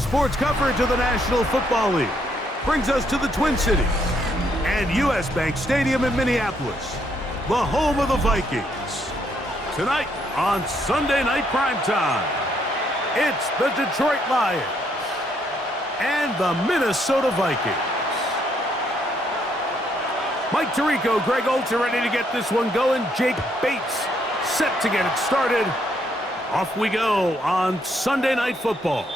sports coverage of the National Football League brings us to the Twin Cities and U.S. Bank Stadium in Minneapolis, the home of the Vikings. Tonight on Sunday Night Primetime, it's the Detroit Lions and the Minnesota Vikings. Mike Tirico, Greg Olds are ready to get this one going. Jake Bates set to get it started. Off we go on Sunday Night Football.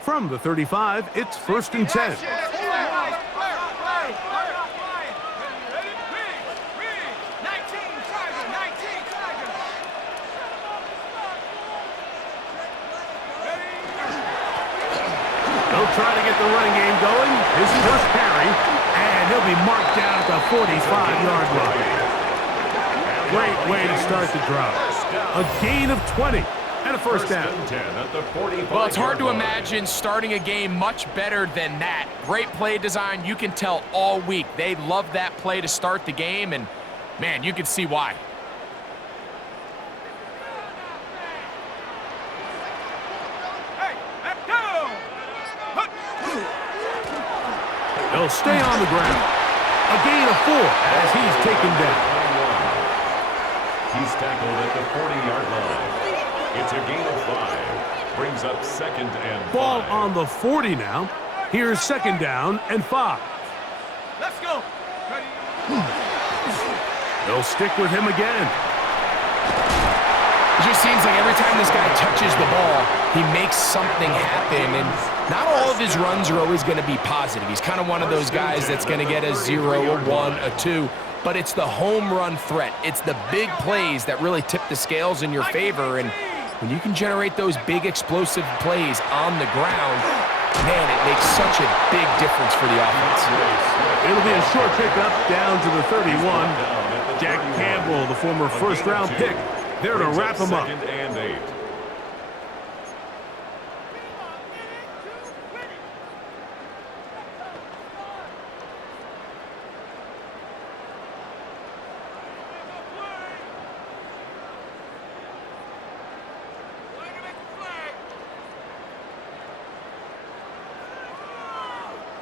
From the 35, it's 1st and 10. They'll try to get the running game going. His first carry, and he'll be marked down at the 45-yard line. Great way to start the drive. A gain of 20 and a first down. Well, it's hard to imagine starting a game much better than that. Great play design. You can tell all week they love that play to start the game, and, man, you can see why. They'll stay on the ground. A gain of 4 as he's taken down. He's tackled at the 40-yard line. It's a gain of 5. Brings up 2nd and 5. Ball on the 40 now. Here's 2nd down and 5. Let's go. Ready? They'll stick with him again. It just seems like every time this guy touches the ball, he makes something happen, and not all of his runs are always going to be positive. He's kind of one of those guys that's going to get a 0, a 1, a 2, but it's the home run threat. It's the big plays that really tip the scales in your favor, and when you can generate those big explosive plays on the ground, man, it makes such a big difference for the offense. It'll be a short pickup down to the 31. Jack Campbell, the former first-round pick, there to wrap him up. 2nd and 8.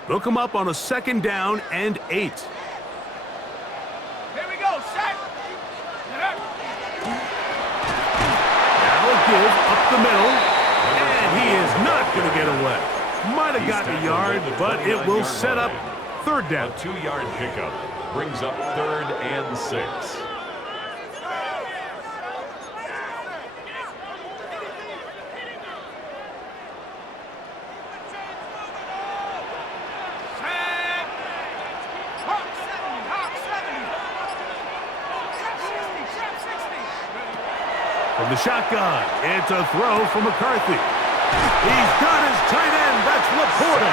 They'll come up on a 2nd down and 8. Here we go. Set. Now a give up the middle, and he is not going to get away. Might have gotten a yard, but it will set up 3rd down. A 2-yard pickup brings up 3rd and 6. From the shotgun, it's a throw from McCarthy. He's got his tight end, that's Laporta.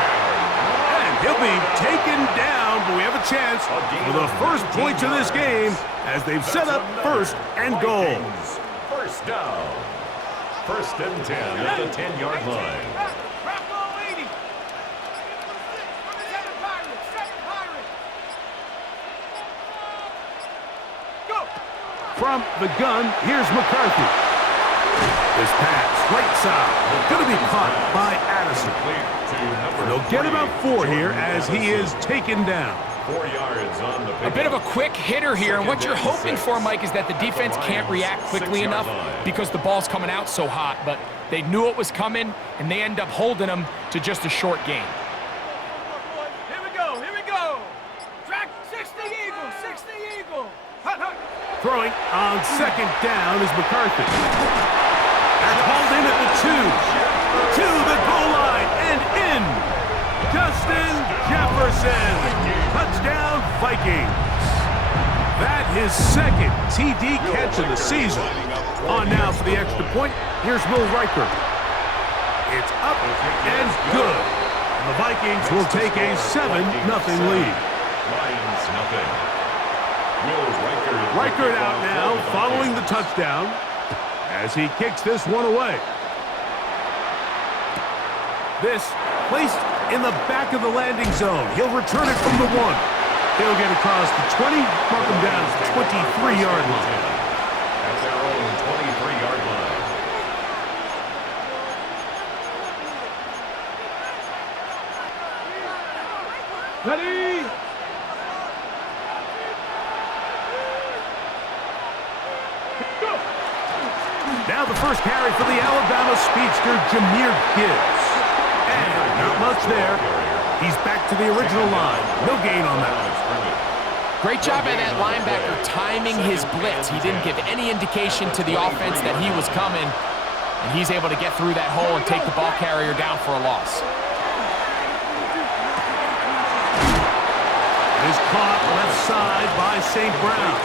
And he'll be taken down, but we have a chance for the first points of this game as they've set up 1st and goal. First down. 1st and 10 at the 10-yard line. From the gun, here's McCarthy. This pass, right side, going to be caught by Addison. And they'll get about 4 here as he is taken down. 4 yards on the A bit of a quick hitter here, and what you're hoping for, Mike, is that the defense can't react quickly enough because the ball's coming out so hot, but they knew it was coming, and they end up holding them to just a short gain. Here we go. Here we go. Track 60 Eagle. 60 Eagle. Hut, hut. Throwing on 2nd down is McCarthy. And hauled in at the 2. To the goal line and in. Justin Jefferson. Touchdown, Vikings. That his 2nd TD catch of the season. On now for the extra point, here's Will Riker. It's up and good. And the Vikings will take a 7-0 lead. Lions nothing. Riker out now, following the touchdown, as he kicks this one away. This placed in the back of the landing zone. He'll return it from the 1. He'll get across the 20, mark him down at the 23-yard line. At their own 23-yard line. Ready? Go! Now the first carry for the Alabama speedster, Jahmyr Gibbs. And not much there. He's back to the original line. No gain on that one. Great job by that linebacker timing his blitz. He didn't give any indication to the offense that he was coming, and he's able to get through that hole and take the ball carrier down for a loss. It is caught left side by St. Brown.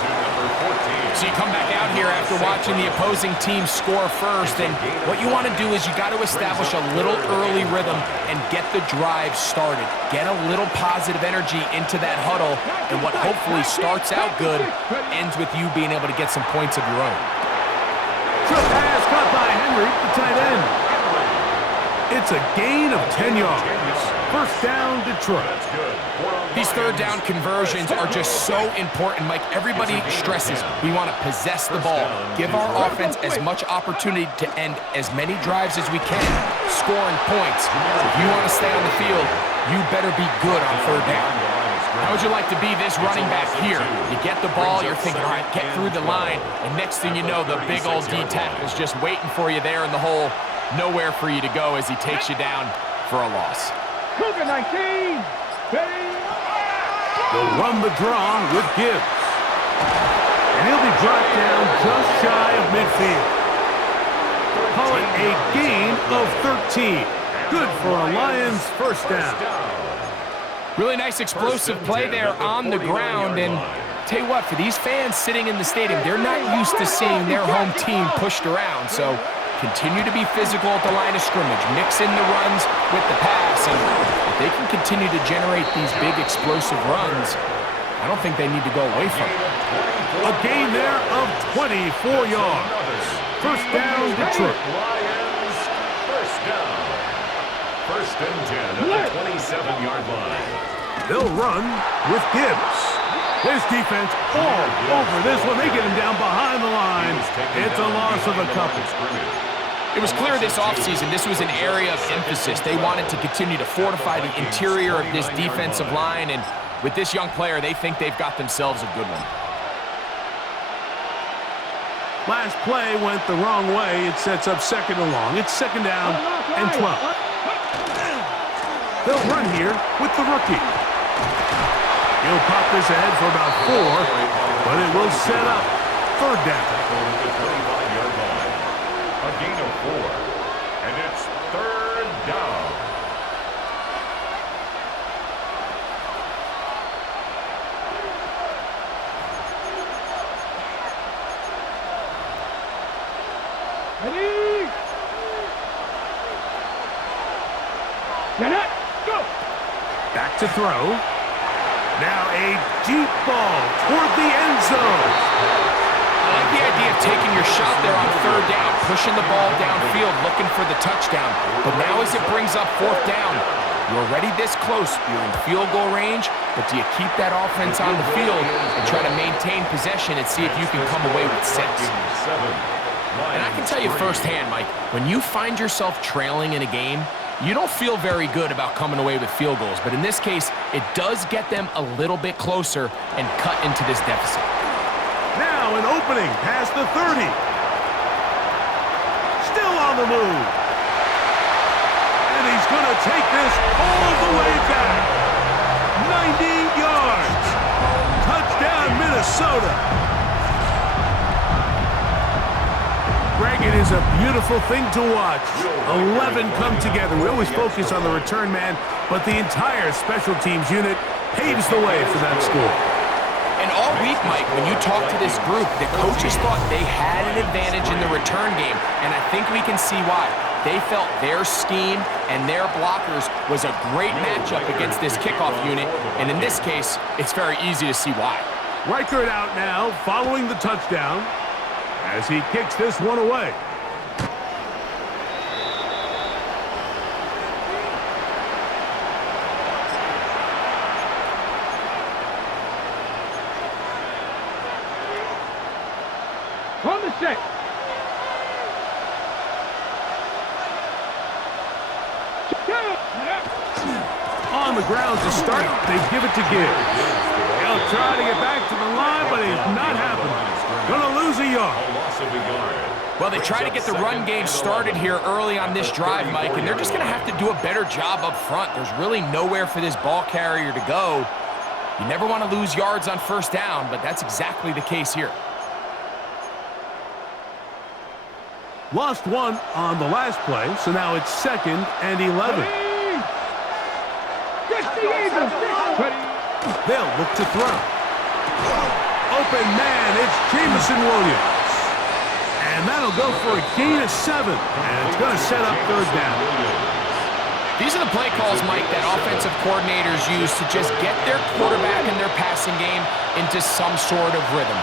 So you come back out here after watching the opposing team score first, and what you want to do is you got to establish a little early rhythm and get the drive started. Get a little positive energy into that huddle, and what hopefully starts out good ends with you being able to get some points of your own. Short pass caught by Henry, the tight end. It's a gain of 10 yards. First down, Detroit. These third down conversions are just so important, Mike. Everybody stresses we want to possess the ball, give our offense as much opportunity to end as many drives as we can, scoring points. If you want to stay on the field, you better be good on third down. How would you like to be this running back here? You get the ball, you're thinking, all right, get through the line, and next thing you know, the big old D tackle's just waiting for you there in the hole. Nowhere for you to go as he takes you down for a loss. Cougar 19. Ready? They'll run the draw with Gibbs. And he'll be brought down just shy of midfield. Call it a gain of 13. Good for a Lions first down. Really nice explosive play there on the ground. And tell you what, for these fans sitting in the stadium, they're not used to seeing their home team pushed around. So continue to be physical at the line of scrimmage. Mix in the runs with the pass. And if they can continue to generate these big explosive runs, I don't think they need to go away from it. A gain there of 24 yards. First down, Detroit. Lions, first down. First and 10 at the 27-yard line. They'll run with Gibbs. This defense all over this one. They get him down behind the line. It's a loss of a couple. It was clear this offseason this was an area of emphasis. They wanted to continue to fortify the interior of this defensive line, and with this young player, they think they've got themselves a good one. Last play went the wrong way. It sets up second and long. It's second down and 12. They'll run here with the rookie. He'll pop this ahead for about 4, but it will set up third down. The 25-yard line. A gain of 4, and it's third down. Ready? Get it. Go. Back to throw. Now a deep ball toward the end zone. I like the idea of taking your shot there on third down, pushing the ball downfield, looking for the touchdown. But now as it brings up fourth down, you're already this close. You're in field goal range, but do you keep that offense on the field and try to maintain possession and see if you can come away with 6? And I can tell you firsthand, Mike, when you find yourself trailing in a game, you don't feel very good about coming away with field goals. But in this case, it does get them a little bit closer and cut into this deficit. Now an opening past the 30. Still on the move. And he's going to take this all the way back. 90 yards. Touchdown, Minnesota. Greg, it is a beautiful thing to watch. 11 come together. We always focus on the return man, but the entire special teams unit paves the way for that score. And all week, Mike, when you talk to this group, the coaches thought they had an advantage in the return game, and I think we can see why. They felt their scheme and their blockers was a great matchup against this kickoff unit, and in this case, it's very easy to see why. Reichert out now, following the touchdown, as he kicks this one away. set. On the ground to start, they give it to Gibbs. He'll try to get back to the line, but it's not happening. Gonna lose a yard. Well, they try to get the run game started here early on this drive, Mike, and they're just going to have to do a better job up front. There's really nowhere for this ball carrier to go. You never want to lose yards on first down, but that's exactly the case here. Lost one on the last play, so now it's 2nd and 11. They'll look to throw. Open man, it's Jamison Williams. And that'll go for a gain of 7. And it's going to set up 3rd down. These are the play calls, Mike, that offensive coordinators use to just get their quarterback and their passing game into some sort of rhythm.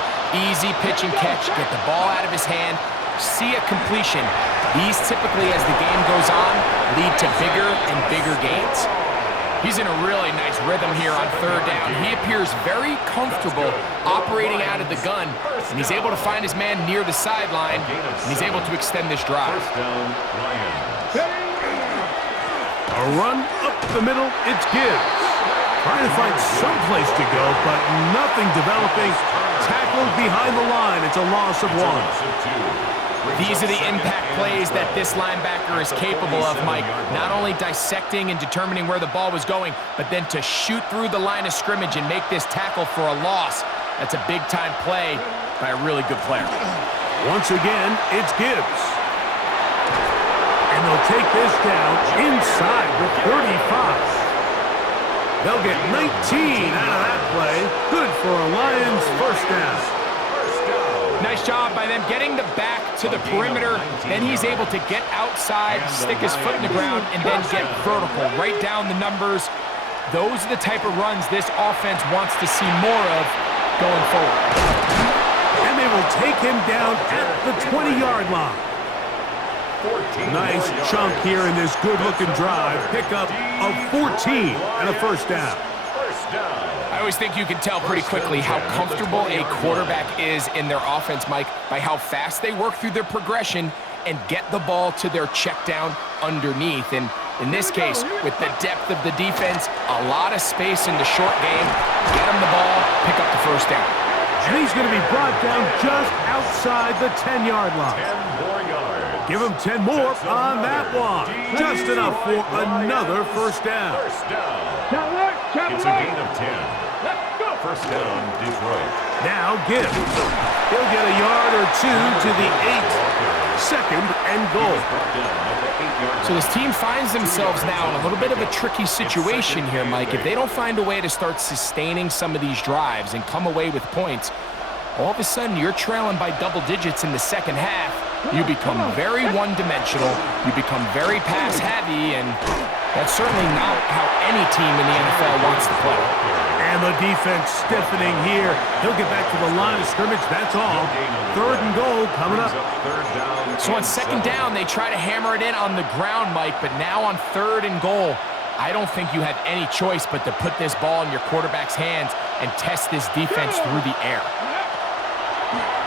Easy pitch and catch, get the ball out of his hand, see a completion. These typically, as the game goes on, lead to bigger and bigger gains. He's in a really nice rhythm here on 3rd down. He appears very comfortable operating out of the gun, and he's able to find his man near the sideline, and he's able to extend this drive. A run up the middle, it's Gibbs. Trying to find some place to go, but nothing developing. Tackled behind the line. It's a loss of 1. These are the impact plays that this linebacker is capable of, Mike. Not only dissecting and determining where the ball was going, but then to shoot through the line of scrimmage and make this tackle for a loss. That's a big-time play by a really good player. Once again, it's Gibbs. And they'll take this down inside the 35. They'll get 19 out of that play. Good for a Lions first down. Nice job by them getting the back to the perimeter. Then he's able to get outside, stick his foot in the ground, and then get vertical. Right down the numbers. Those are the type of runs this offense wants to see more of going forward. And they will take him down at the 20-yard line. Nice chunk here in this good-looking drive. Pickup of 14 and a first down. I always think you can tell pretty quickly how comfortable a quarterback is in their offense, Mike, by how fast they work through their progression and get the ball to their check down underneath. And in this case, with the depth of the defense, a lot of space in the short game, get him the ball, pick up the first down. And he's going to be brought down just outside the 10-yard line. 10 more yards. Give him 10 more on that one. Just enough for another first down. First down. It's a gain of 10. First down, Detroit. Now Gibbs. He'll get a yard or 2 to the 8. 2nd and goal. So this team finds themselves now in a little bit of a tricky situation here, Mike. If they don't find a way to start sustaining some of these drives and come away with points, all of a sudden you're trailing by double digits in the second half. You become very one-dimensional. You become very pass-heavy, and that's certainly not how any team in the NFL wants to play. And the defense stiffening here. He'll get back to the line of scrimmage. That's all. 3rd and goal coming up. So on 2nd down, they try to hammer it in on the ground, Mike, but now on 3rd and goal, I don't think you have any choice but to put this ball in your quarterback's hands and test this defense through the air.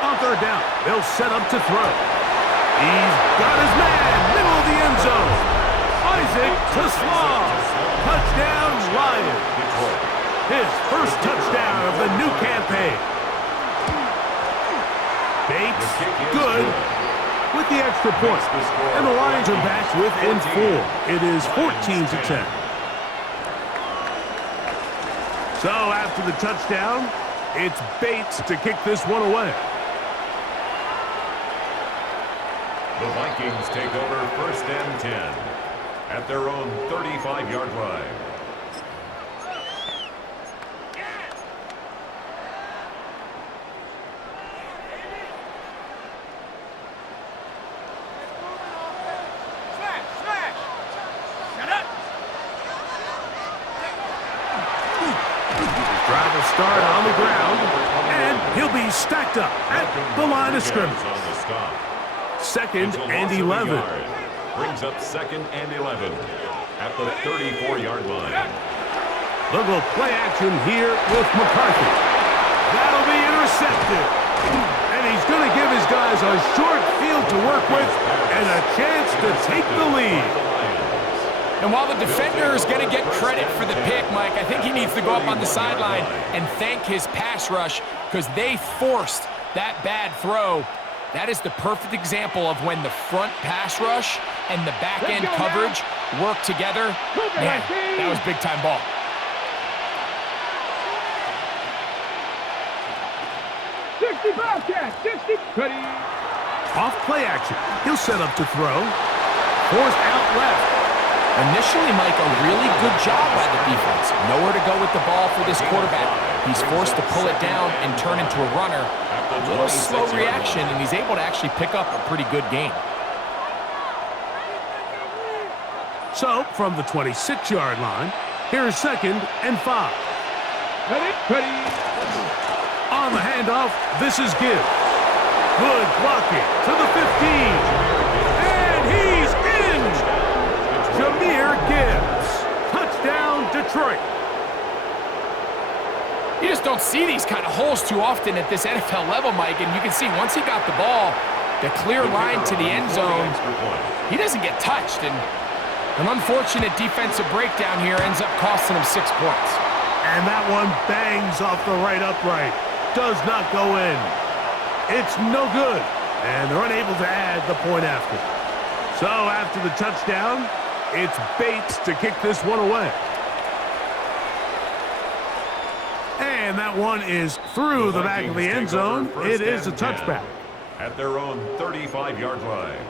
On 3rd down, they'll set up to throw. He's got his man, middle of the end zone. Isaac to Slaw. Touchdown, Lions. His first touchdown of the new campaign. Bates, good, with the extra point. And the Lions are back within 4. It is 14-10. So after the touchdown, it's Bates to kick this one away. The Vikings take over 1st and 10 at their own 35-yard line. Drive will start on the ground, and he'll be stacked up at the line of scrimmage. 2nd and 11. Brings up 2nd and 11 at the 34-yard line. They'll go play action here with McCarthy. That'll be intercepted. And And he's going to give his guys a short field to work with and a chance to take the lead. And while the defender is going to get credit for the pick, Mike, I think he needs to go up on the sideline and thank his pass rush because they forced that bad throw. That is the perfect example of when the front pass rush and the back end coverage work together. Man, that was big-time ball. Ready. Off play action. He'll set up to throw. Forced out left. Initially, Mike, a really good job by the defense. Nowhere to go with the ball for this quarterback. He's forced to pull it down and turn into a runner. A little slow reaction, and he's able to actually pick up a pretty good gain. So, from the 26-yard line, here's 2nd and 5. Ready. On the handoff, this is Gibbs. Good blocking to the 15. And he's in! Jahmyr Gibbs. Touchdown, Detroit. You just don't see these kind of holes too often at this NFL level, Mike, and you can see once he got the ball, the clear line to the end zone, he doesn't get touched, and an unfortunate defensive breakdown here ends up costing him 6 points. And that one bangs off the right upright. Does not go in. It's no good, and they're unable to add the point after. So after the touchdown, it's Bates to kick this one away. And that one is through the back of the end zone. It is a touchback. At their own 35-yard line.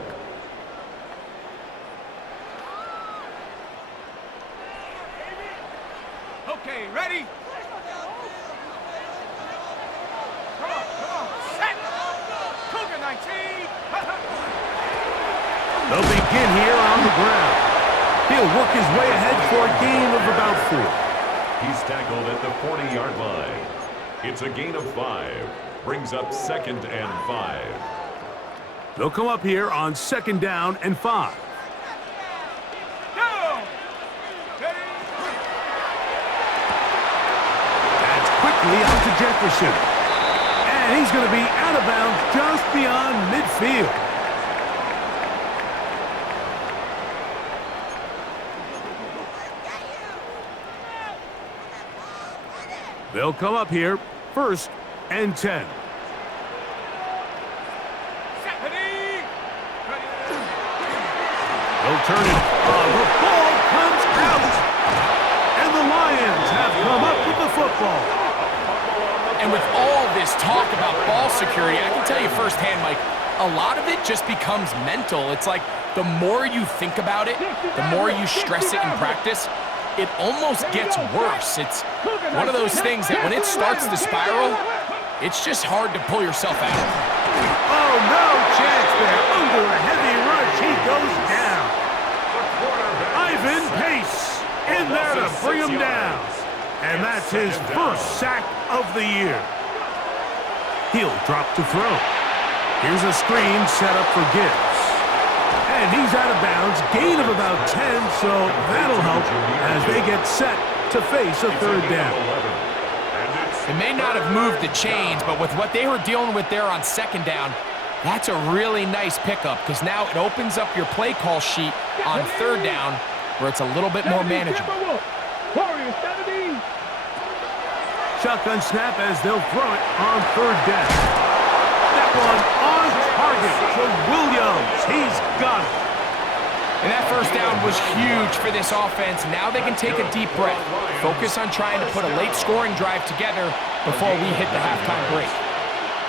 Okay, ready? Come on, set! Cougar 19! They'll begin here on the ground. He'll work his way ahead for a gain of about 4. He's tackled at the 40-yard line. It's a gain of 5. Brings up 2nd and 5. They'll come up here on 2nd down and 5. Go! Ready? That's quickly out to Jefferson. And he's going to be out of bounds just beyond midfield. They'll come up here, 1st and 10. They'll turn it. Oh, the ball comes out. And the Lions have come up with the football. And with all this talk about ball security, I can tell you firsthand, Mike, a lot of it just becomes mental. It's like the more you think about it, the more you stress it in practice, it almost gets worse. It's one of those things that when it starts to spiral, it's just hard to pull yourself out. Oh, no chance there. Under a heavy rush, he goes down. Ivan Pace in there to bring him down. And that's his first sack of the year. He'll drop to throw. Here's a screen set up for Gibbs. And he's out of bounds, gain of about 10, so that'll help as they get set to face a 3rd down. It may not have moved the chains, but with what they were dealing with there on 2nd down, that's a really nice pickup because now it opens up your play call sheet on 3rd down where it's a little bit more manageable. Shotgun snap as they'll throw it on 3rd down. That one on target to Williams. He's got it. And that 1st down was huge for this offense. Now they can take a deep breath. Focus on trying to put a late scoring drive together before we hit the halftime break.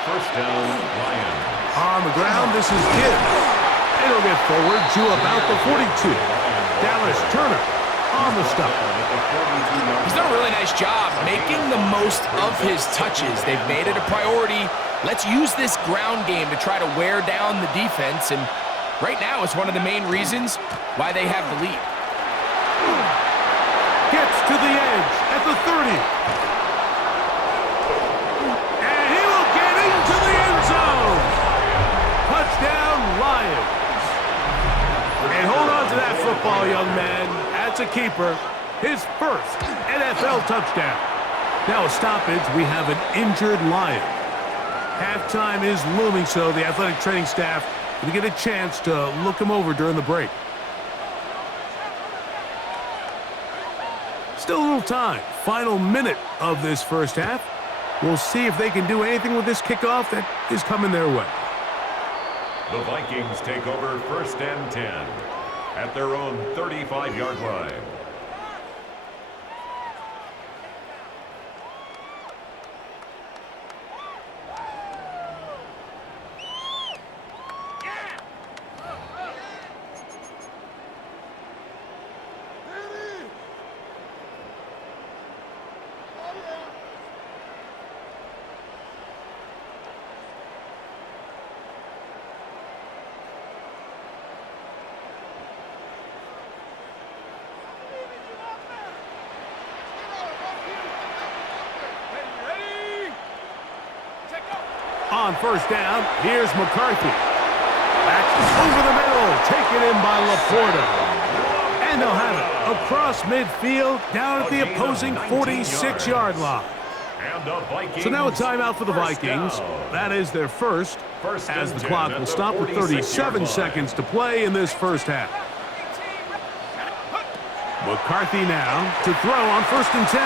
1st down, Lions. On the ground, this is Gibbs. It'll get forward to about the 42. Dallas Turner on the stop. He's done a really nice job making the most of his touches. They've made it a priority. Let's use this ground game to try to wear down the defense, and right now it's one of the main reasons why they have the lead. Gets to the edge at the 30. And he will get into the end zone. Touchdown, Lions. And hold on to that football, young man. That's a keeper. His first NFL touchdown. Now a stoppage. We have an injured Lion. Halftime is looming, so the athletic training staff will get a chance to look him over during the break. Still a little time. Final minute of this first half. We'll see if they can do anything with this kickoff that is coming their way. The Vikings take over 1st and 10 at their own 35-yard line. On first down, here's McCarthy. Back over the middle, taken in by Laporta. And they'll have it across midfield, down at the opposing 46-yard line. So now a timeout for the Vikings. That is their first, as the clock will stop with 37 seconds to play in this first half. McCarthy now to throw on 1st and 10.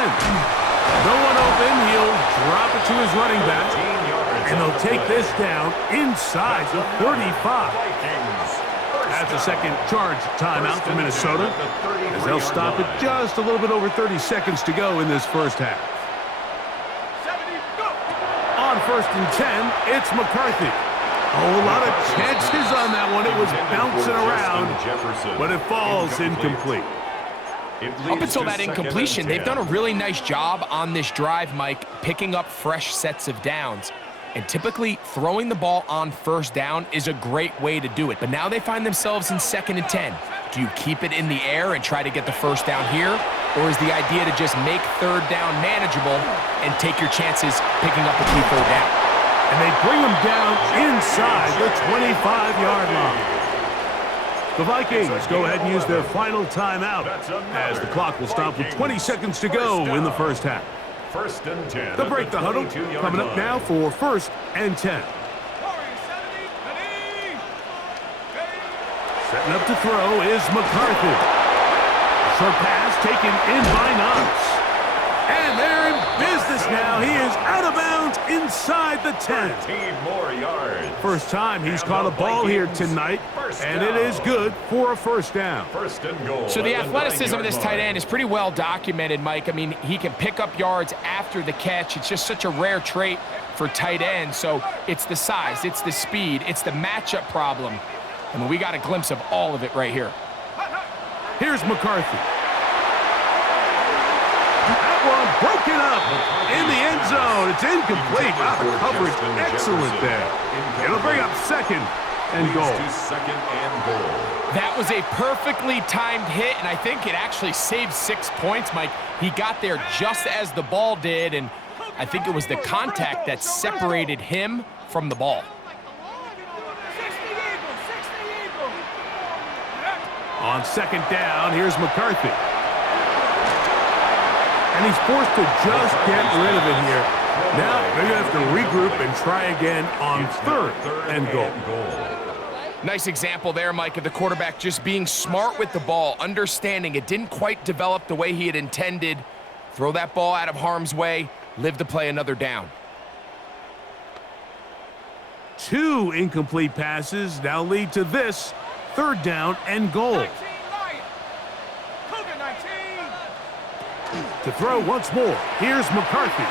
No one open, he'll drop it to his running back. And they'll take this down inside the 35. That's a second charge timeout for Minnesota, as they'll stop it just a little bit over 30 seconds to go in this first half. On 1st and 10, it's McCarthy. A lot of chances on that one. It was bouncing around, but it falls incomplete. Up until that incompletion, they've done a really nice job on this drive, Mike, picking up fresh sets of downs. And typically, throwing the ball on 1st down is a great way to do it. But now they find themselves in 2nd and 10. Do you keep it in the air and try to get the 1st down here? Or is the idea to just make 3rd down manageable and take your chances picking up a key 3rd down? And they bring them down inside the 25-yard line. The Vikings go ahead and use their final timeout, as the clock will stop with 20 seconds to go in the first half. 1st and 10. They'll break the huddle. Coming up now for 1st and 10. Setting up to throw is McCarthy. Short pass taken in by Knox. And they're in business now. He is out of bounds inside the 10. 13 more yards. First time he's caught a ball here tonight, and it is good for a 1st down. 1st and goal. So the athleticism of this tight end is pretty well documented, Mike. I mean, he can pick up yards after the catch. It's just such a rare trait for tight ends. So it's the size, it's the speed, it's the matchup problem. I mean, we got a glimpse of all of it right here. Here's McCarthy. That one broken up in the end zone. It's incomplete. Wow, the coverage excellent there. It'll bring up 2nd and goal. 2nd and goal. That was a perfectly timed hit, and I think it actually saved 6 points, Mike. He got there just as the ball did, and I think it was the contact that separated him from the ball. On 2nd down, here's McCarthy. And he's forced to just get rid of it here. Now they're going to have to regroup and try again on 3rd and goal. Nice example there, Mike, of the quarterback just being smart with the ball, understanding it didn't quite develop the way he had intended. Throw that ball out of harm's way, live to play another down. 2 incomplete passes now lead to this 3rd down and goal. To throw once more, here's McCarthy.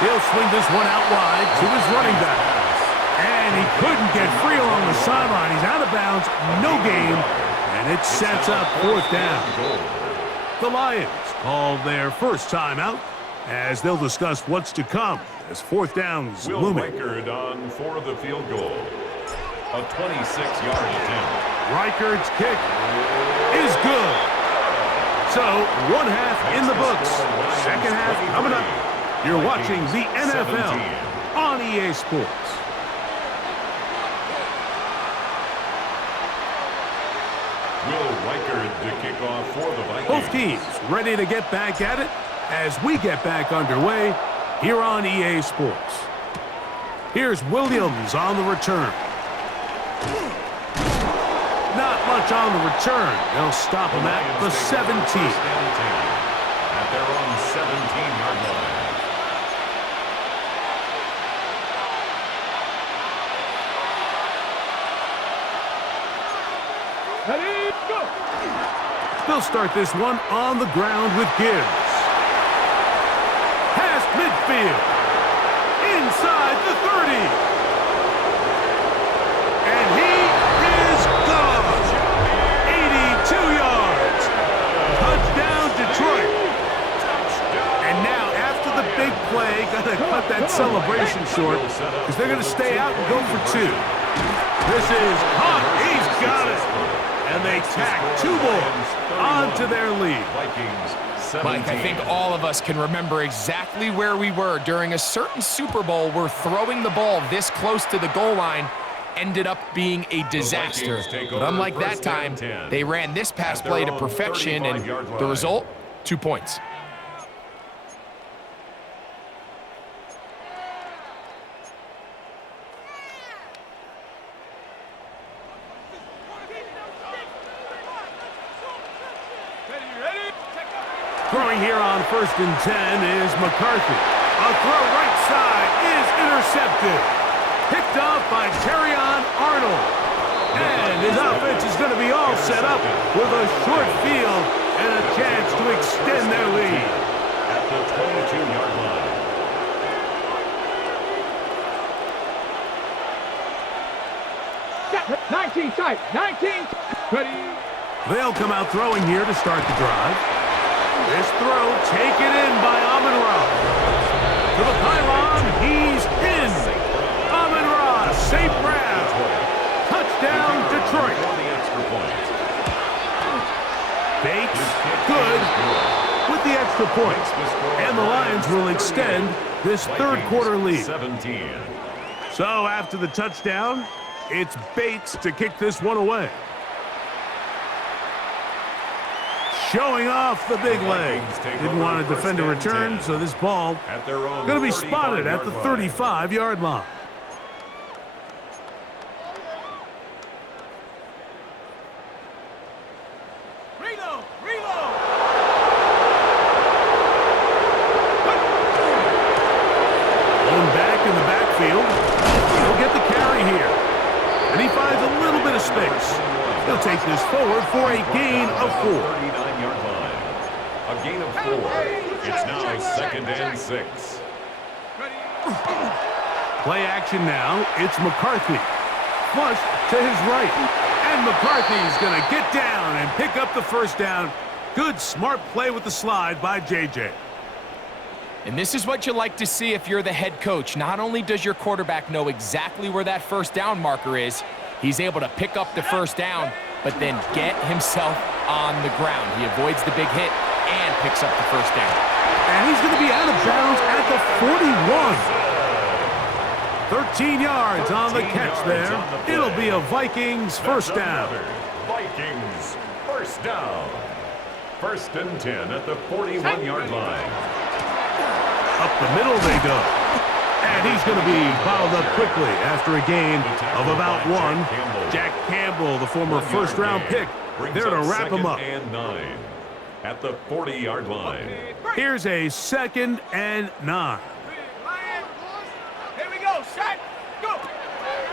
He'll swing this one out wide to his running back. And he couldn't get free along the sideline. He's out of bounds, no gain, and it sets up 4th down. The Lions call their first timeout as they'll discuss what's to come as 4th down's looming. Reichard on for the field goal. A 26-yard attempt. Reichard's kick is good. So, 1 half in the books. 2nd half coming up. You're watching the NFL on EA Sports. Will Reichard to kick off for the Vikings. Both teams ready to get back at it as we get back underway here on EA Sports. Here's Williams on the return. Not much on the return. They'll stop him at the 17. At their own 17-yard line. Ready, go! They'll start this one on the ground with Gibbs. Past midfield. Inside the 30. And he is gone. 82 yards. Touchdown, Detroit. And now, after the big play, got to cut that celebration short because they're going to stay out and go for 2. This is caught. He's got it. And they tack 2 more onto their lead. Mike, I think all of us can remember exactly where we were during a certain Super Bowl where throwing the ball this close to the goal line ended up being a disaster. But unlike that time, they ran this pass play to perfection, and the result, 2 points. Throwing here on 1st and 10 is McCarthy. A throw right side is intercepted. Picked off by Terrion Arnold. And his offense is going to be all set up with a short field and a chance to extend their lead. At the 22-yard line. 19 tight, 19. Ready. They'll come out throwing here to start the drive. This throw taken in by Amon-Ra. To the pylon, he's in. Amon-Ra, safe grab. Touchdown, Detroit. Bates, good with the extra point. And the Lions will extend this third-quarter lead. 17. So after the touchdown, it's Bates to kick this one away. Showing off the big leg. Didn't want to defend a return, so this ball going to be spotted at the 35-yard line. Reload, reload. One back in the backfield. He'll get the carry here. And he finds a little bit of space. He'll take this forward for a gain of 4. 39-yard line. A gain of 4. It's now 2nd and 6. Play action now. It's McCarthy. Flush to his right. And McCarthy's going to get down and pick up the first down. Good, smart play with the slide by J.J. And this is what you like to see if you're the head coach. Not only does your quarterback know exactly where that first down marker is, he's able to pick up the first down, but then get himself on the ground. He avoids the big hit and picks up the first down. And he's going to be out of bounds at the 41. 13 yards on the catch there. It'll be a Vikings first down. Vikings first down. 1st and 10 at the 41-yard line. Up the middle they go. And he's going to be bottled up quickly after a gain of about 1. Jack Campbell, the former first-round pick, there to wrap him up. And 9 at the 40-yard line. Here's a 2nd and 9. Here we go, shot, go.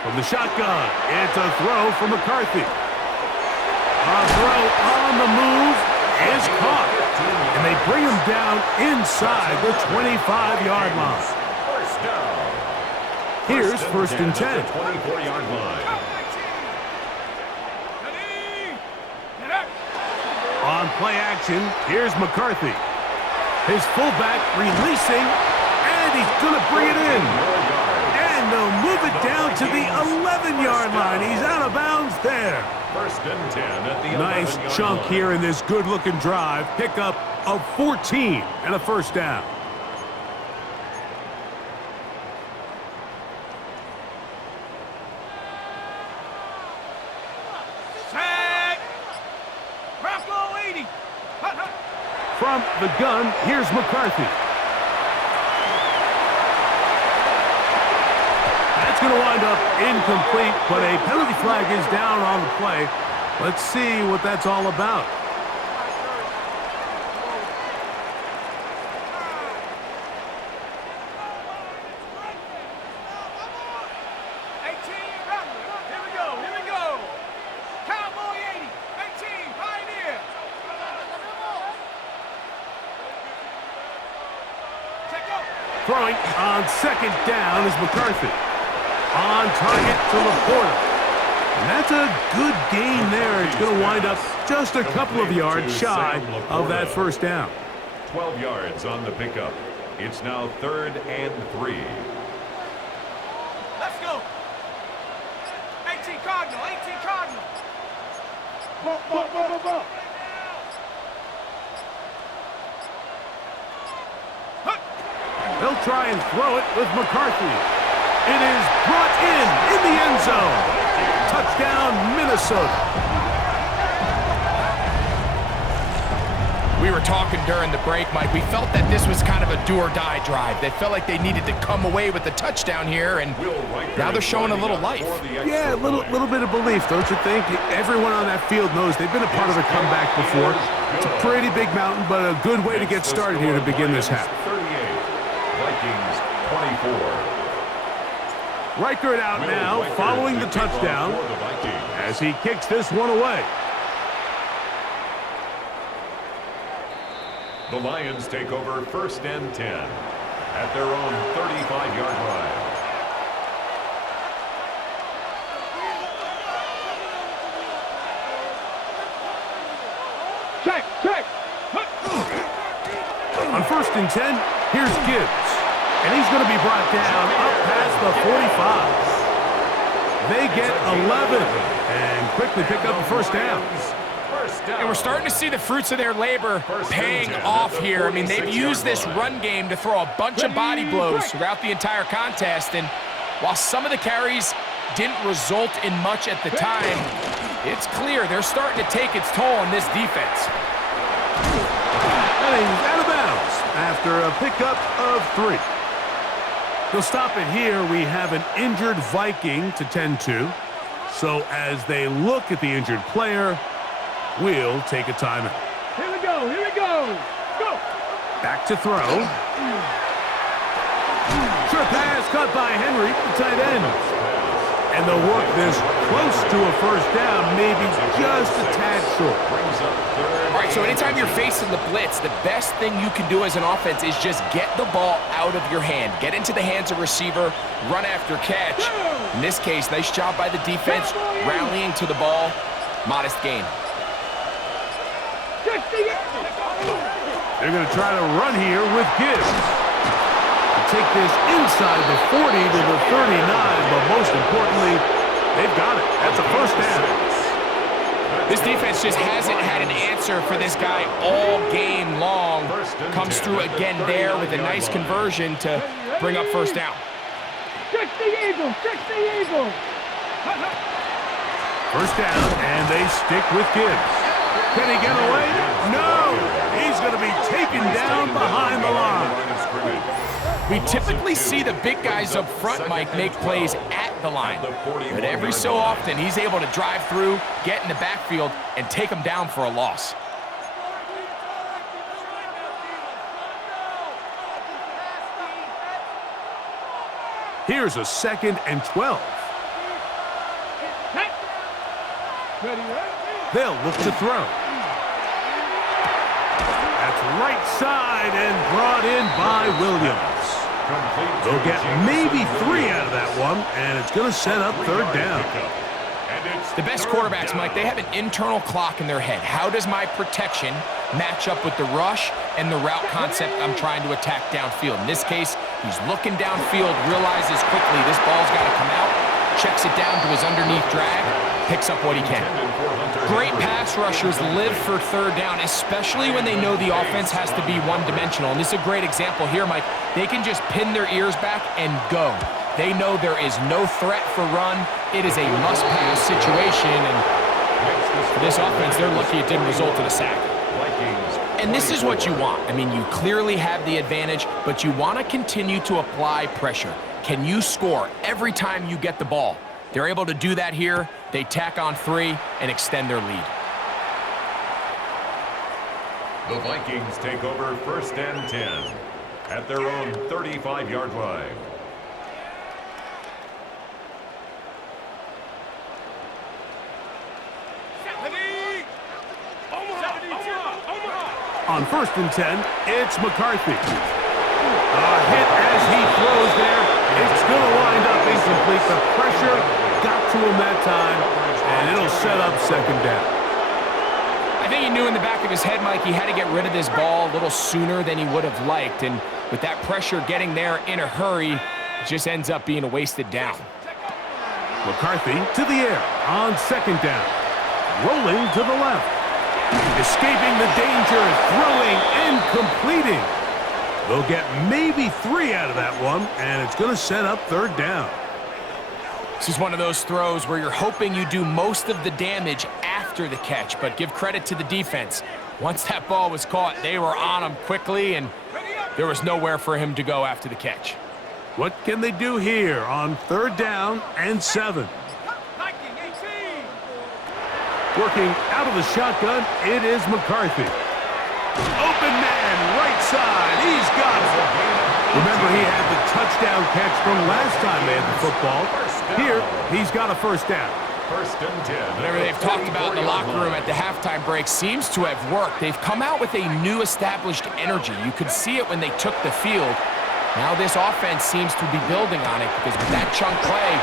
From the shotgun, it's a throw from McCarthy. A throw on the move is caught. And they bring him down inside the 25-yard line. First down. Here's 1st and 10. 24-yard line. On play action, here's McCarthy. His fullback releasing, and he's going to bring it in. And they'll move it down to the 11-yard line. He's out of bounds there. 1st and 10 at the 11-yard line. Nice chunk here in this good-looking drive. Pickup of 14 and a first down. Sack. Bronco 80. From the gun, here's McCarthy. It's going to wind up incomplete, but a penalty flag is down on the play. Let's see what that's all about. Throwing on second down is McCarthy. On target to Laporta. And that's a good gain there. It's going to wind up just a couple of yards shy of that first down. 12 yards on the pickup. It's now 3rd and 3. Let's go. 18 Cardinal, 18 Cardinal. Ball. They'll try and throw it with McCarthy. It is brought in the end zone. Touchdown, Minnesota. We were talking during the break, Mike. We felt that this was kind of a do-or-die drive. They felt like they needed to come away with the touchdown here, and now they're showing a little life. Yeah, a little bit of belief, don't you think? Everyone on that field knows they've been a part of a comeback before. It's a pretty big mountain, but a good way to get started here to begin this half. Vikings 24. Reichert out now, following the touchdown, as he kicks this one away. The Lions take over 1st and 10 at their own 35-yard line. Check. On 1st and 10, here's Gibbs. And he's going to be brought down up past the 45. They get 11 and quickly pick up the first down. And we're starting to see the fruits of their labor paying off here. I mean, they've used this run game to throw a bunch of body blows throughout the entire contest. And while some of the carries didn't result in much at the time, it's clear they're starting to take its toll on this defense. And he's out of bounds after a pickup of 3. They'll stop it here. We have an injured Viking to tend to. So as they look at the injured player, we'll take a timeout. Here we go. Go. Back to throw. Short pass caught by Henry, the tight end. And they'll work this close to a first down, maybe just a tad short. All right, so anytime you're facing the blitz, the best thing you can do as an offense is just get the ball out of your hand. Get into the hands of receiver, run after catch. In this case, nice job by the defense, rallying to the ball. Modest gain. They're going to try to run here with Gibbs. Take this inside the 40 to the 39, but most importantly, they've got it. That's a first down. This defense just hasn't had an answer for this guy all game long. Comes through again there with a nice conversion to bring up first down. 60 Eagles. First down, and they stick with Gibbs. Can he get away? No! He's going to be taken down behind the line. We typically see the big guys up front, Mike, make plays at the line. But every so often, he's able to drive through, get in the backfield, and take them down for a loss. Here's a 2nd and 12. They'll look to throw. That's right side and brought in by Williams. They'll get maybe 3 out of that one, and it's going to set up 3rd down. The best quarterbacks, Mike, they have an internal clock in their head. How does my protection match up with the rush and the route concept I'm trying to attack downfield? In this case, he's looking downfield, realizes quickly this ball's got to come out, checks it down to his underneath drag, picks up what he can. Great pass rushers live for 3rd down, especially when they know the offense has to be one-dimensional. And this is a great example here, Mike. They can just pin their ears back and go. They know there is no threat for run. It is a must-pass situation. And for this offense, they're lucky it didn't result in a sack. And this is what you want. I mean, you clearly have the advantage, but you want to continue to apply pressure. can you score every time you get the ball? They're able to do that here. They tack on 3 and extend their lead. The Vikings take over 1st and 10 at their own 35-yard line. On 1st and 10, it's McCarthy. A hit as he throws there. It's going to wind up incomplete. The pressure got to him that time, and it'll set up 2nd down. I think he knew in the back of his head, Mike, he had to get rid of this ball a little sooner than he would have liked. And with that pressure getting there in a hurry, it just ends up being a wasted down. McCarthy to the air on 2nd down. Rolling to the left. Escaping the danger, throwing and completing. They'll get maybe 3 out of that one, and it's going to set up 3rd down. This is one of those throws where you're hoping you do most of the damage after the catch, but give credit to the defense. Once that ball was caught, they were on him quickly, and there was nowhere for him to go after the catch. What can they do here on 3rd down and 7? Working out of the shotgun, it is McCarthy. Open man, right side, he's got it. Remember, he had the touchdown catch from last time they had the football. Here, he's got a 1st down. 1st and 10. Whatever they've talked about in the locker room at the halftime break seems to have worked. They've come out with a new established energy. You could see it when they took the field. Now this offense seems to be building on it because with that chunk play,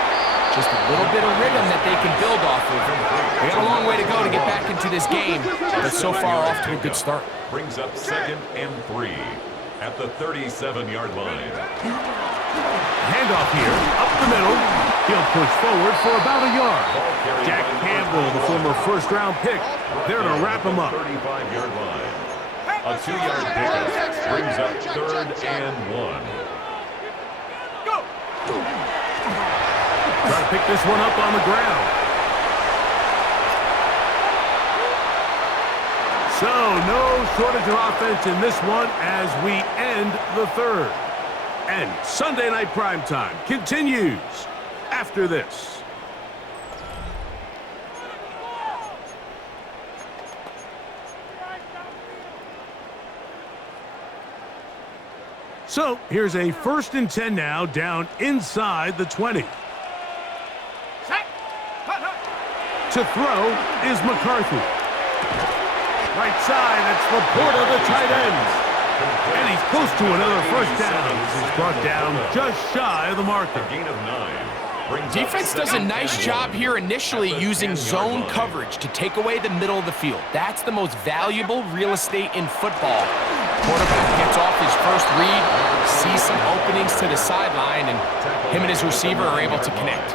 just a little bit of rhythm that they can build off of. They got a long way to go to get back into this game, but so far off to a good start. Brings up 2nd and 3 at the 37-yard line. Handoff here, up the middle. He'll push forward for about a yard. Jack Campbell, the former 1st-round pick, there to wrap him up. 35-yard line. A 2-yard pickup brings up 3rd and 1. Try to pick this one up on the ground. So, no shortage of offense in this one as we end the 3rd. And Sunday Night Primetime continues after this. So, here's a 1st and 10 now down inside the 20. To throw is McCarthy. Right side, it's Laporta, the tight end. And he's close to another 1st down. He's brought down just shy of the marker. Gain of 9. Defense does a nice job here initially using zone coverage to take away the middle of the field. That's the most valuable real estate in football. Quarterback gets off his first read, sees some openings to the sideline, and him and his receiver are able to connect.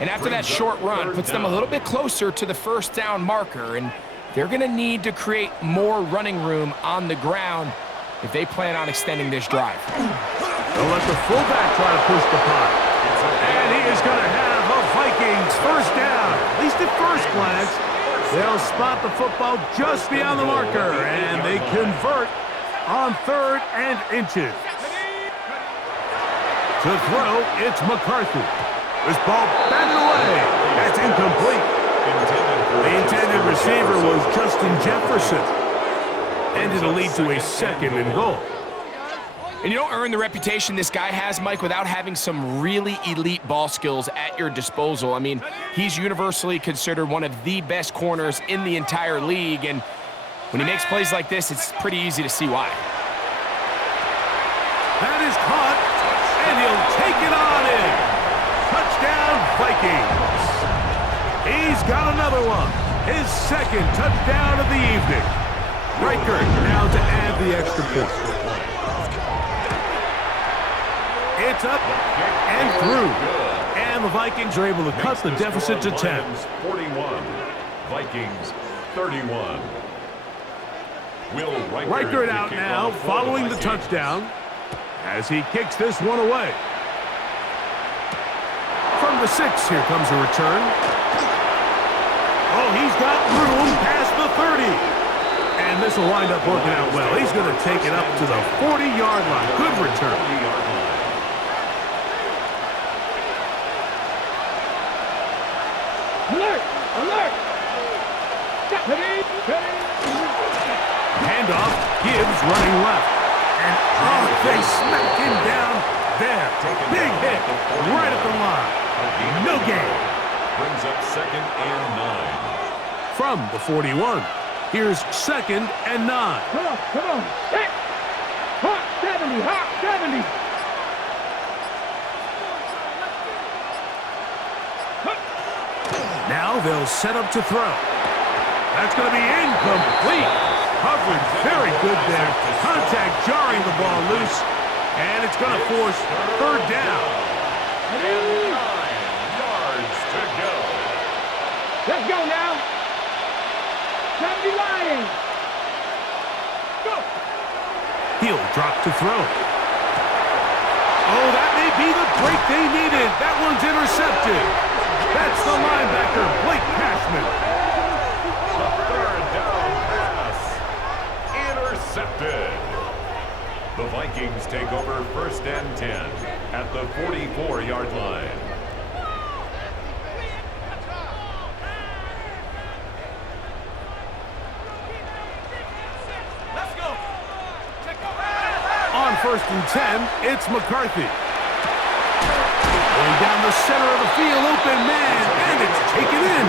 And after that short run, puts them a little bit closer to the 1st down marker, and they're going to need to create more running room on the ground if they plan on extending this drive. They'll let the fullback try to push the punt. And he is going to have a Vikings 1st down. At least at first glance, they'll spot the football just beyond the marker, and they convert on 3rd and inches. To throw, it's McCarthy. This ball batted away. That's incomplete. The intended receiver was Justin Jefferson. And it'll lead to a 2nd and goal. And you don't earn the reputation this guy has, Mike, without having some really elite ball skills at your disposal. I mean, he's universally considered one of the best corners in the entire league. And when he makes plays like this, it's pretty easy to see why. That is caught, and he'll take it on in. Touchdown, Vikings. He's got another one. His 2nd touchdown of the evening. Riker now to add the extra point. It's up and through. And the Vikings are able to cut the deficit to 10. 41. Vikings 31. Will Riker it out now following the touchdown as he kicks this one away. From the 6, here comes a return. Oh, he's got room past the 30. And this will wind up working out well. He's going to take it up to the 40-yard line. Good return. Alert! Alert! Ready? Ready? Handoff, Gibbs running left. And oh, they smacked him down there. Big hit right at the line. No gain. Brings up 2nd and 9. From the 41, here's 2nd and 9. Come on, come on. Hit! Hot 70, hot 70. Now they'll set up to throw. That's going to be incomplete. Coverage very good there. Contact jarring the ball loose. And it's going to force 3rd down. 9 yards to go. Let's go now. 70 Lions. Go. He'll drop to throw. Oh, that may be the break they needed. That one's intercepted. That's the linebacker, Blake Cashman. A 3rd down pass. Intercepted. The Vikings take over 1st and 10 at the 44-yard line. Let's go. On 1st and 10, it's McCarthy. Going down the center of the field, open man, and it's taken in.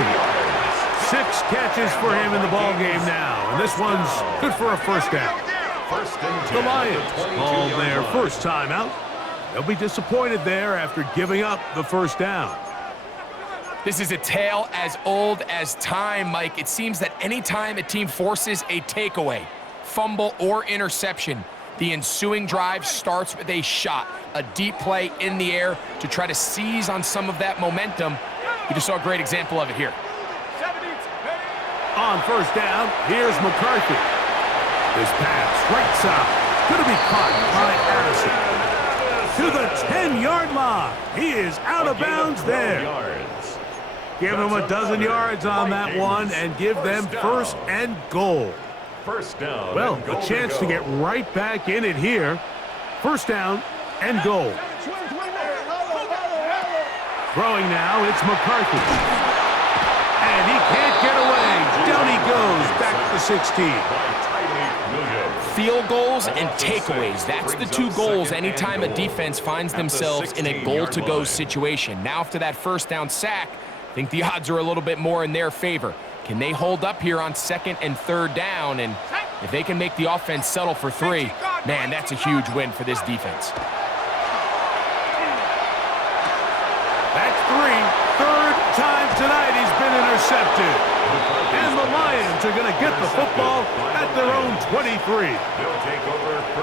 6 catches for him in the ball game now, and this one's good for a 1st down. 1st and 10. The Lions called their first timeout. They'll be disappointed there after giving up the 1st down. This is a tale as old as time, Mike. It seems that anytime a team forces a takeaway, fumble, or interception, the ensuing drive starts with a shot, a deep play in the air to try to seize on some of that momentum. You just saw a great example of it here. On 1st down, here's McCarthy. This pass, right side, going to be caught by Addison. To the 10-yard line. He is out of bounds there. Give them a dozen yards on that one and give them 1st and goal. 1st down. Well, a chance to get right back in it here. 1st down and goal. Throwing now, it's McCarthy. And he can't get away. Down he goes, back to the 16. Field goals and takeaways. That's the 2 goals anytime a defense finds themselves in a goal-to-go situation. Now after that 1st down sack, I think the odds are a little bit more in their favor. Can they hold up here on 2nd and 3rd down? And if they can make the offense settle for 3, man, that's a huge win for this defense. That's 3rd time tonight he's been intercepted. And the Lions are going to get the football at their own 23.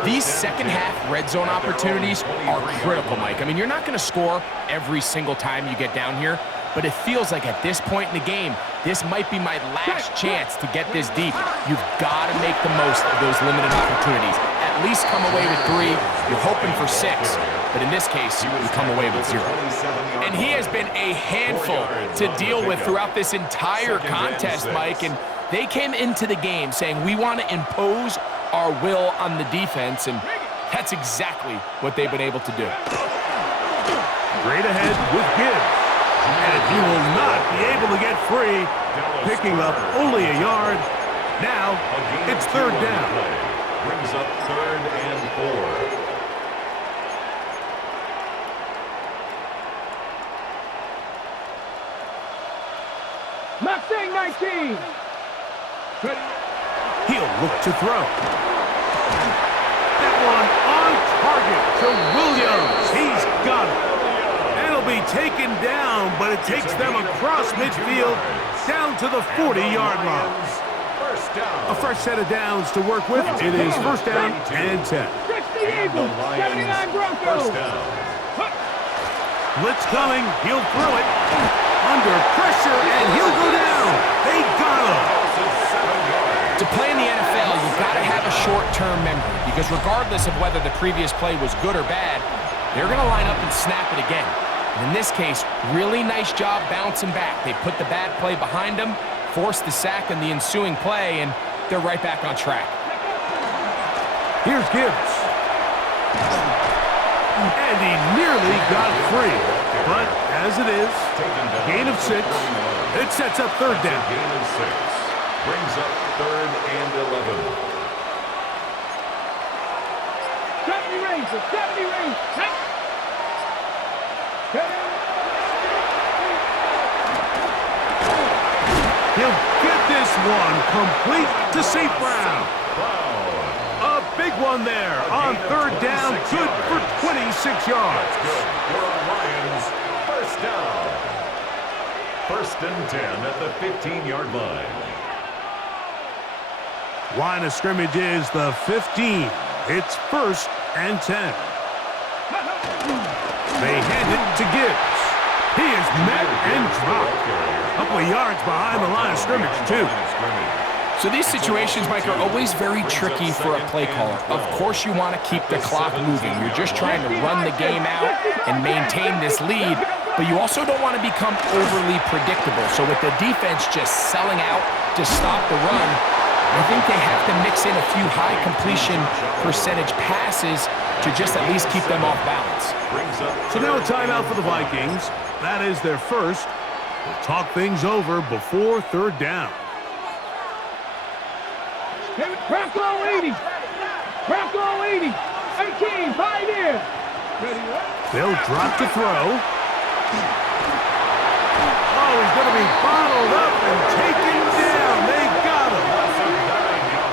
These second-half red zone opportunities are critical, Mike. I mean, you're not going to score every single time you get down here, but it feels like at this point in the game, this might be my last chance to get this deep. You've got to make the most of those limited opportunities. At least come away with 3. You're hoping for 6, but in this case, you come away with 0. And he has been a handful to deal with throughout this entire contest, Mike, and they came into the game saying, we want to impose our will on the defense, and that's exactly what they've been able to do. Straight ahead with Gibbs. And he will not be able to get free, picking up only a yard. Now, it's 3rd down. Brings up 3rd and 4. Mustang 19. He'll look to throw. That one on target to Williams. He's got it. That'll be taken down, but it takes them across midfield down to the 40-yard line. A fresh set of downs to work with. It is 1st down and 10. 60 Eagles, 79 Broncos. Blitz coming. He'll throw it. Under pressure, and he'll go down. They got him. To play in the NFL, you've got to have a short-term memory, because regardless of whether the previous play was good or bad, they're going to line up and snap it again. And in this case, really nice job bouncing back. They put the bad play behind them, forced the sack in the ensuing play, and they're right back on track. Here's Gibbs. And he nearly got free. But as it is, gain of 6, It sets up third down. Gain of 6. Brings up 3rd and 11. 70 range, 70 range. He'll get this one complete to St. Brown. A big one there on third down, good for 26 yards. Good for our Lions. First down. 1st and 10 at the 15-yard line. Line of scrimmage is the 15. It's 1st and 10. They hand it to Gibbs. He is met and dropped. A couple of yards behind the line of scrimmage, too. So these situations, Mike, are always very tricky for a play caller. Of course you want to keep the clock moving. You're just trying to run the game out and maintain this lead, but you also don't want to become overly predictable. So with the defense just selling out to stop the run, I think they have to mix in a few high completion percentage passes to just at least keep them off balance. So now a timeout for the Vikings. That is their first. We'll talk things over before third down. Bronco 80. Bronco 80. 18, 5 in. They'll drop to throw. Oh, he's going to be bottled up and taken down. They got him.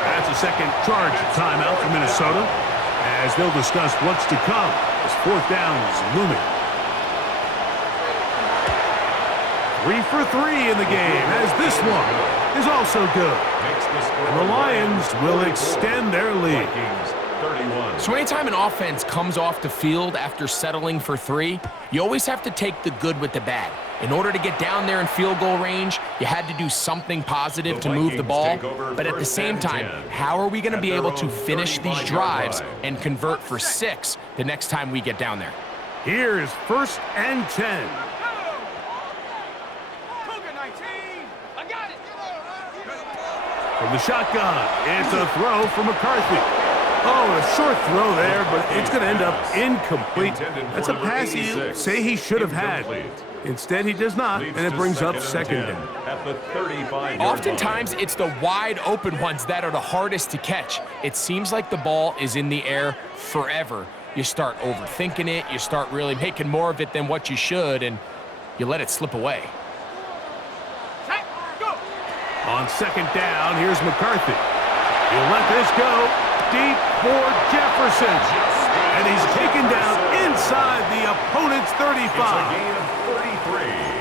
That's a second charge timeout for Minnesota as they'll discuss what's to come as fourth down is looming. 3 for 3 in the game as this one is also good. And the Lions will extend their lead. So anytime an offense comes off the field after settling for 3, you always have to take the good with the bad. In order to get down there in field goal range, you had to do something positive to move the ball. But at the same time, how are we going to be able to finish these drives and convert for 6 the next time we get down there? Here's 1st and 10. From the shotgun, it's a throw for McCarthy. Oh, a short throw there, but it's going to end up incomplete. That's a pass you say he should have had. Instead, he does not, and it brings up 2nd down. Oftentimes, it's the wide open ones that are the hardest to catch. It seems like the ball is in the air forever. You start overthinking it, you start really making more of it than what you should, and you let it slip away. On 2nd down, here's McCarthy. He'll let this go deep for Jefferson. And he's taken down inside the opponent's 35.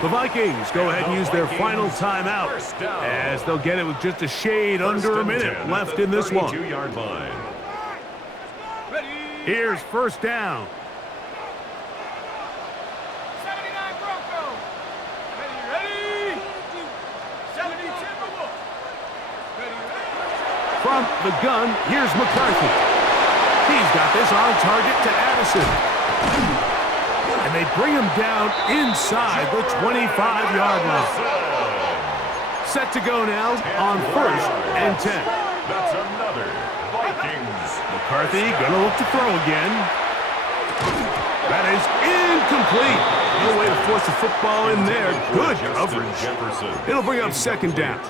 The Vikings go ahead and use their final timeout as they'll get it with just a shade under a minute left in this one. Here's 1st down. From the gun, here's McCarthy. He's got this on target to Addison. And they bring him down inside the 25-yard line. Set to go now on 1st and 10. That's another Vikings. McCarthy gonna look to throw again. That is incomplete. No way to force the football in there. Good coverage. It'll bring up 2nd down.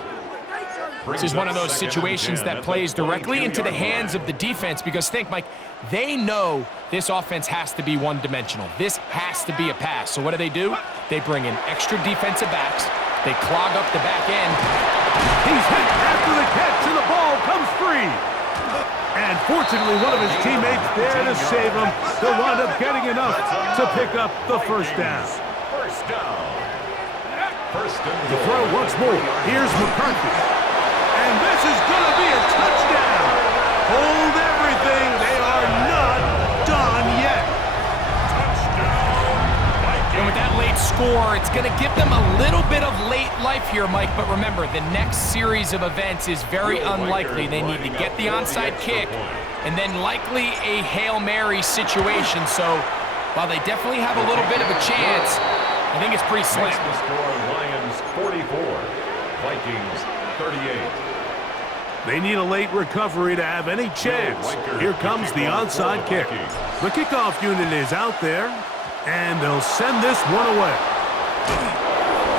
This is one of those situations that plays directly into the hands of the defense because think, Mike, they know this offense has to be one-dimensional. This has to be a pass. So what do? They bring in extra defensive backs. They clog up the back end. He's hit after the catch, and the ball comes free. And fortunately, one of his teammates there to save him. They'll wind up getting enough to pick up the 1st down. The throw once more. Here's McCarthy. And this is going to be a touchdown. Hold everything. They are not done yet. And with that late score, it's going to give them a little bit of late life here, Mike. But remember, the next series of events is very unlikely. They need to get the onside kick and then likely a Hail Mary situation. So while they definitely have a little bit of a chance, I think it's pretty slim. The score, Lions 44, Vikings 38. They need a late recovery to have any chance. Here comes the onside kick. The kickoff unit is out there, and they'll send this one away.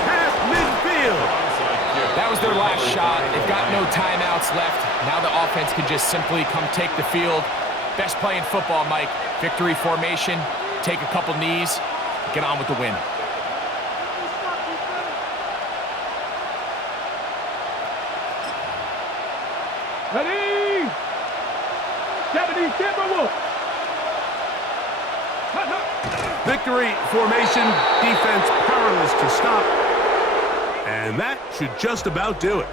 Past midfield. their last shot. They've got no timeouts left. Now the offense can just simply come take the field. Best play in football, Mike. Victory formation, take a couple knees, get on with the win. Ready? 70 Timberwolves. Victory formation, defense powerless to stop. And that should just about do it.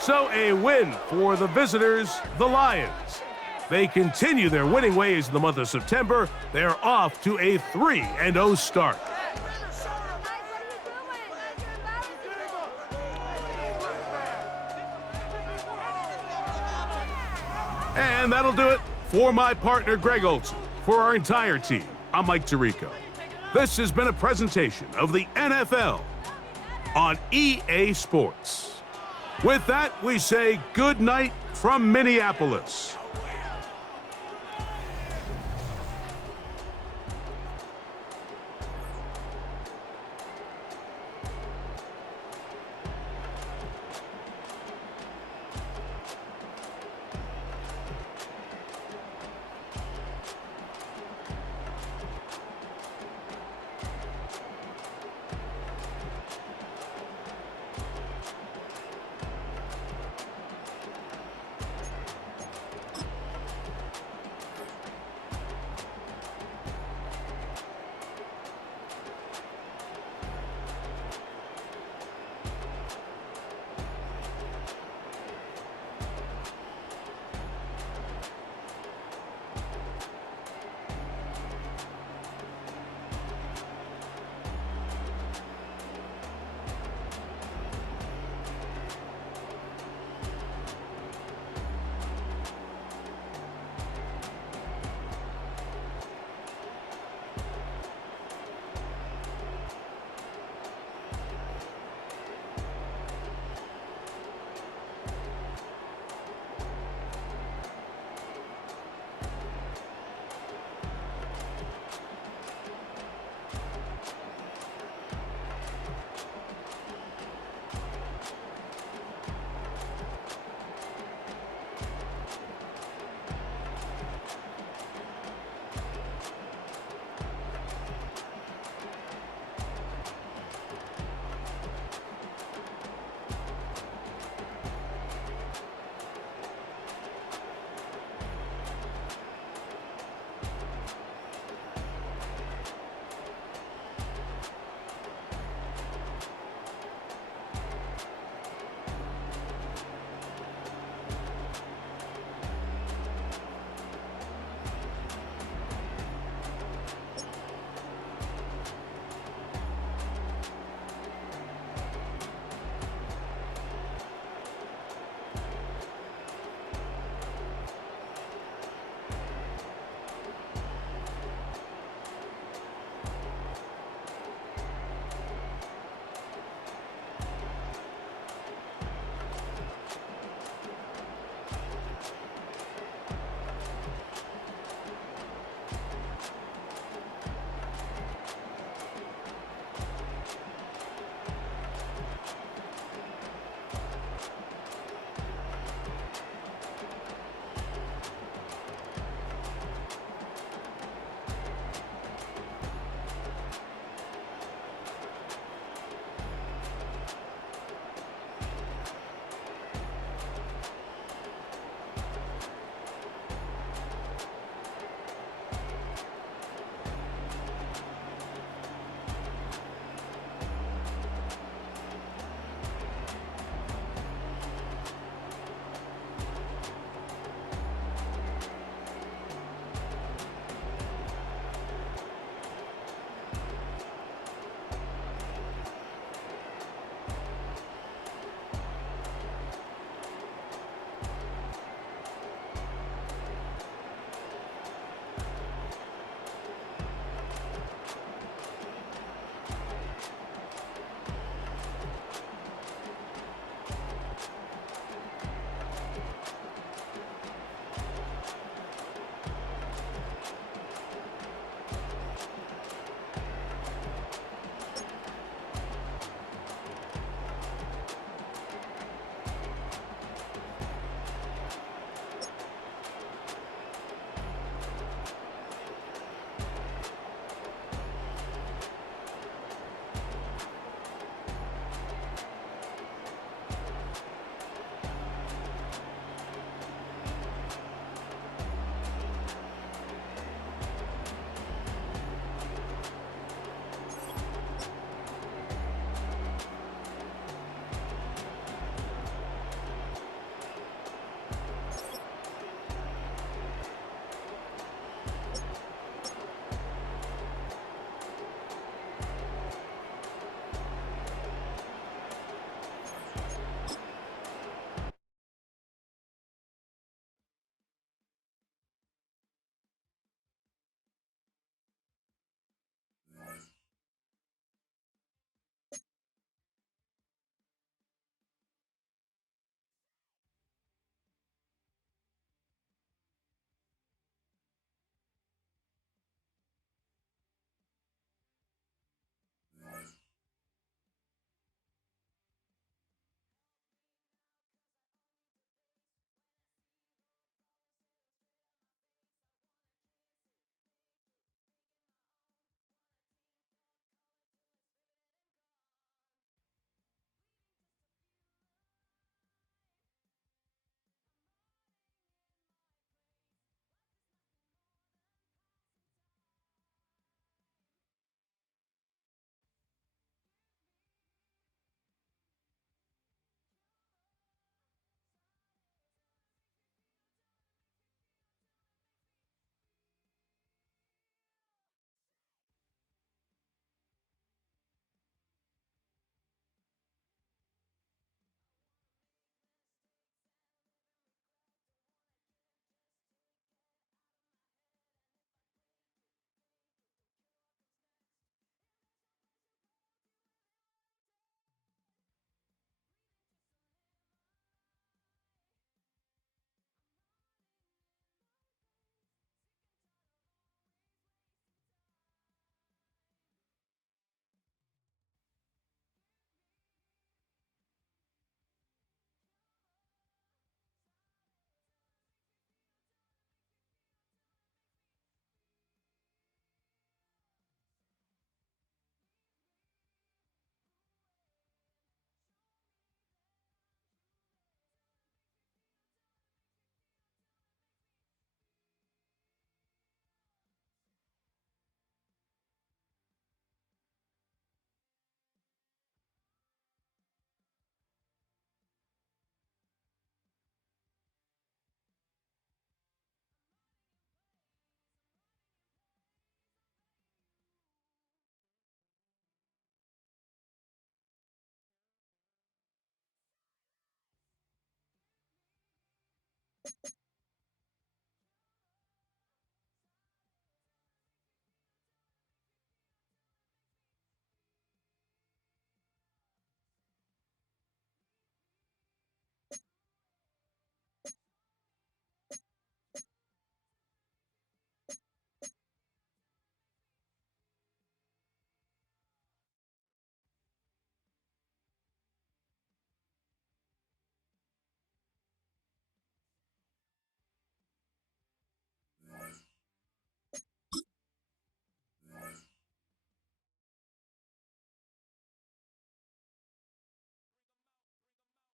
So a win for the visitors, the Lions. They continue their winning ways in the month of September. They're off to a 3-0 start. And that'll do it for my partner, Greg Olson. For our entire team, I'm Mike Tirico. This has been a presentation of the NFL on EA Sports. With that, we say good night from Minneapolis.